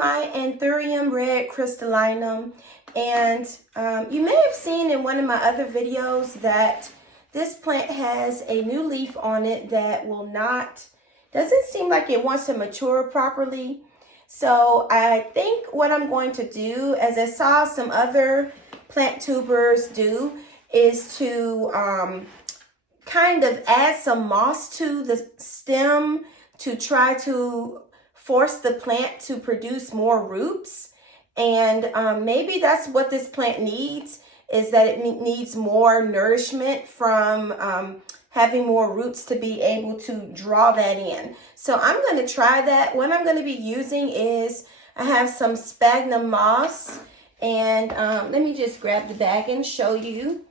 my Anthurium red crystallinum, and you may have seen in one of my other videos that this plant has a new leaf on it that doesn't seem like it wants to mature properly. So I think what I'm going to do, as I saw some other plant tubers do, is to kind of add some moss to the stem to try to force the plant to produce more roots. And maybe that's what this plant needs, is that it needs more nourishment from having more roots to be able to draw that in. So I'm going to try that. What I'm going to be using is, I have some sphagnum moss, and let me just grab the bag and show you.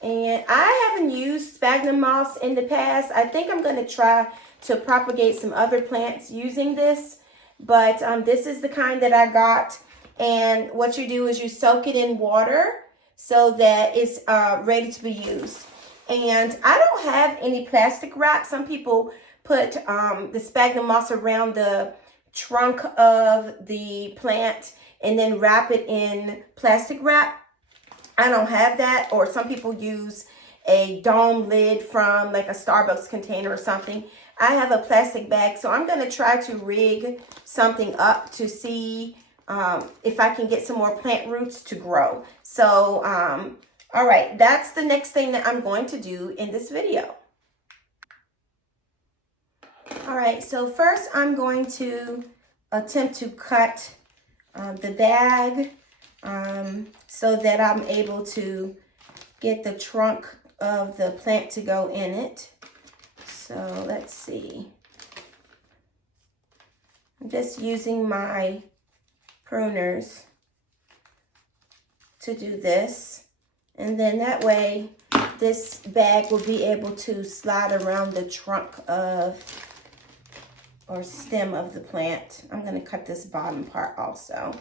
And I haven't used sphagnum moss in the past. I think I'm going to try to propagate some other plants using this. But this is the kind that I got. And what you do is you soak it in water so that it's ready to be used. And I don't have any plastic wrap. Some people put the sphagnum moss around the trunk of the plant and then wrap it in plastic wrap. I don't have that. Or some people use a dome lid from like a Starbucks container or something. I have a plastic bag, so I'm going to try to rig something up to see if I can get some more plant roots to grow. So, all right, that's the next thing that I'm going to do in this video. All right, so first I'm going to attempt to cut the bag so that I'm able to get the trunk of the plant to go in it. So let's see. I'm just using my pruners to do this. And then that way, this bag will be able to slide around the trunk of, or stem of the plant. I'm going to cut this bottom part also.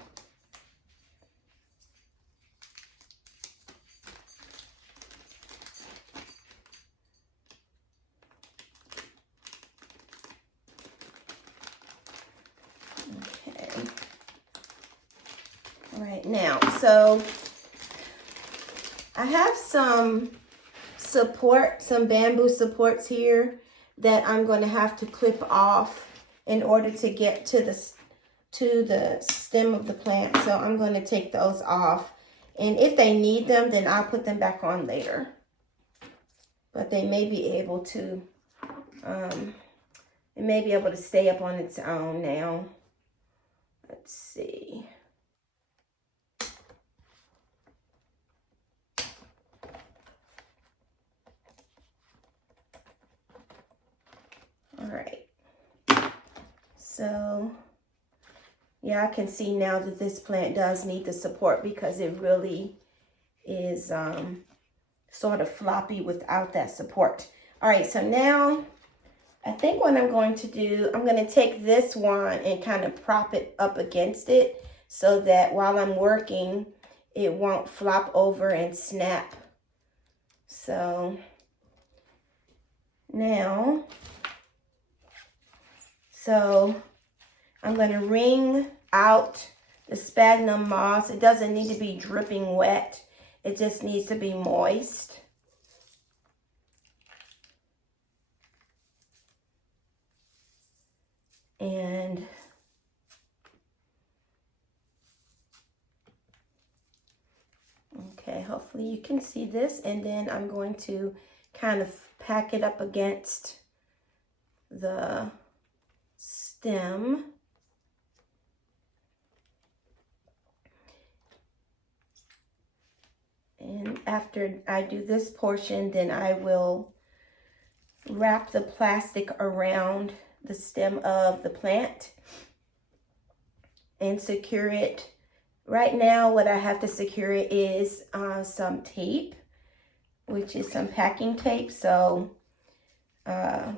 Right now, so I have some bamboo supports here that I'm going to have to clip off in order to get to the stem of the plant. So I'm going to take those off, and if they need them, then I'll put them back on later. But they may be able to stay up on its own now. Let's see. All right, so yeah, I can see now that this plant does need the support because it really is sort of floppy without that support. All right, so now I think what I'm going to do, I'm going to take this one and kind of prop it up against it so that while I'm working, it won't flop over and snap. So now, I'm going to wring out the sphagnum moss. It doesn't need to be dripping wet. It just needs to be moist. And okay, hopefully you can see this. And then I'm going to kind of pack it up against the stem. And after I do this portion, then I will wrap the plastic around the stem of the plant and secure it. Right now, what I have to secure it is some tape, which is some packing tape. So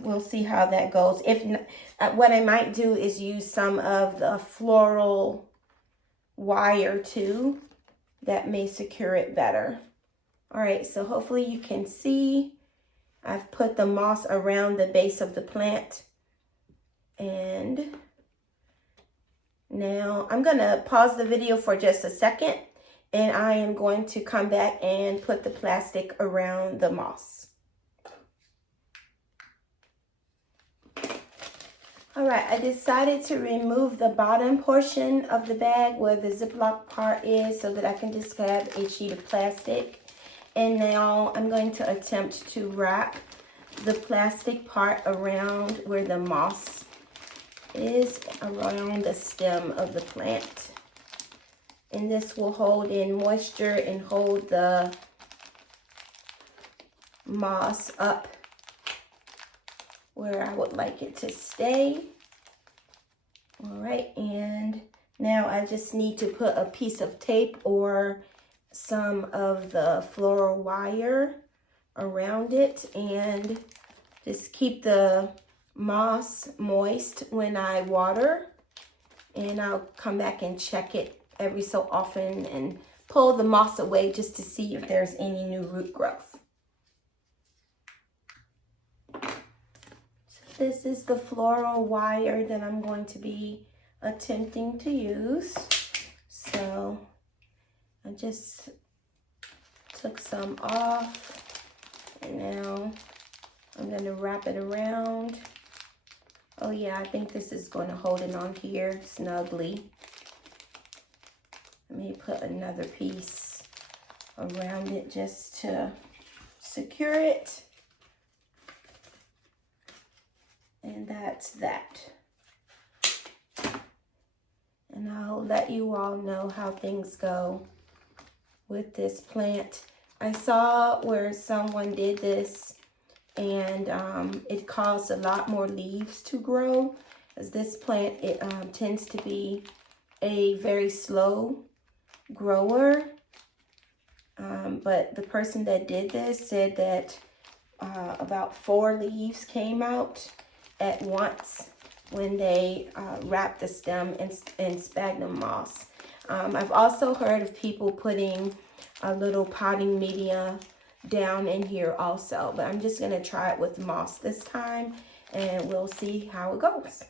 we'll see how that goes. If what I might do is use some of the floral wire too. That may secure it better. All right, so hopefully you can see I've put the moss around the base of the plant. And Now, I'm going to pause the video for just a second, and I am going to come back and put the plastic around the moss. All right, I decided to remove the bottom portion of the bag where the Ziploc part is so that I can just have a sheet of plastic. And now I'm going to attempt to wrap the plastic part around where the moss is, around the stem of the plant. And this will hold in moisture and hold the moss up where I would like it to stay. All right, and now I just need to put a piece of tape or some of the floral wire around it and just keep the moss moist when I water. And I'll come back and check it every so often and pull the moss away just to see if there's any new root growth. This is the floral wire that I'm going to be attempting to use. So I just took some off and now I'm going to wrap it around. Oh yeah, I think this is going to hold it on here snugly. Let me put another piece around it just to secure it. And that's that. And I'll let you all know how things go with this plant. I saw where someone did this and it caused a lot more leaves to grow, as this plant, it tends to be a very slow grower. But the person that did this said that about 4 leaves came out at once when they wrapped the stem in sphagnum moss. I've also heard of people putting a little potting media down in here also, but I'm just going to try it with moss this time and we'll see how it goes.